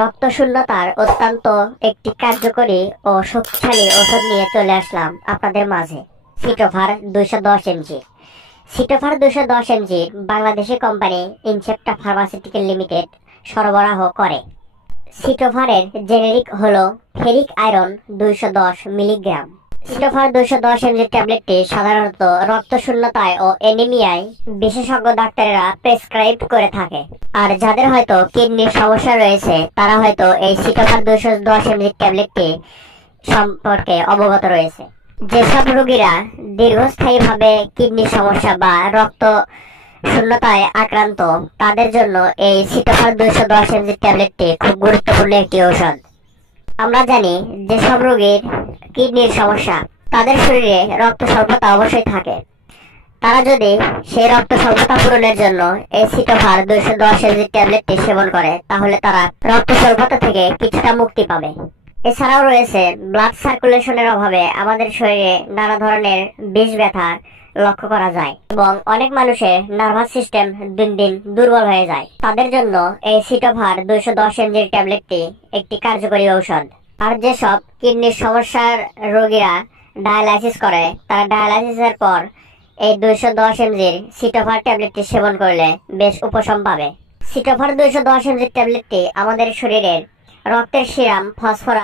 রক্তশূন্যতার অত্যন্ত একটি কার্যকরী ও শক্তিশালী ওষুধ নিয়ে চলে আসলাম আপনাদের মাঝে। সিটোভার 210 mg। সিটোভার 210 mg Bangladeshi company Incepta pharmaceutical limited সরবরাহ করে। সিটোভারের জেনেরিক হলো ফেরিক আয়রন 210 মিলিগ্রাম। সিটোভার 210 mg ট্যাবলেটটি সাধারণত রক্তশূন্যতায় ও অ্যানিমিয়ায় বিশেষজ্ঞ ডাক্তারেরা প্রেসক্রাইব করে থাকে। আর যাদের হয়তো কিডনির সমস্যা রয়েছে তারা হয়তো এই সিটোভার 210 mg ট্যাবলেটটি সম্পর্কে অবগত রয়েছে। যেসব রোগীরা দীর্ঘস্থায়ীভাবে কিডনির সমস্যা বা রক্ত শূন্যতায় আক্রান্ত তাদের জন্য এই সিটোভার 210 mg ট্যাবলেটটি খুব গুরুত্বপূর্ণ একটি ঔষধ। আমরা জানি যেসব রোগীর কিডনির সমস্যা তাদের শরীরে রক্ত স্বল্পতা অবশ্যই থাকে। তারা যদি সেই রক্ত স্বল্পতা পূরণের জন্য এই সিটোভার 210 mg ট্যাবলেটটি সেবন করে তাহলে তারা রক্ত স্বল্পতা থেকে কিছুটা মুক্তি পাবে। এছাড়াও রয়েছে ব্লাড সার্কুলেশনের অভাবে আমাদের শরীরে নানা ধরনের বিষ ব্যথা লক্ষ্য করা যায় এবং অনেক মানুষের নার্ভাস সিস্টেম দিন দিন দুর্বল হয়ে যায়। তাদের জন্য এই সিটোভার 210 mg ট্যাবলেটটি একটি কার্যকরী ঔষধ। আর যেসব কিডনির সমস্যার রোগীরা ডায়ালাইসিস করে তারা ডায়ালাইসিসের পর এই 210 mg সিটোভার ট্যাবলেটটি সেবন করলে বেশ উপশম পাবে। সিটোভার 210 mg ট্যাবলেটটি আমাদের শরীরের রক্তের সিরাম ফসফরাস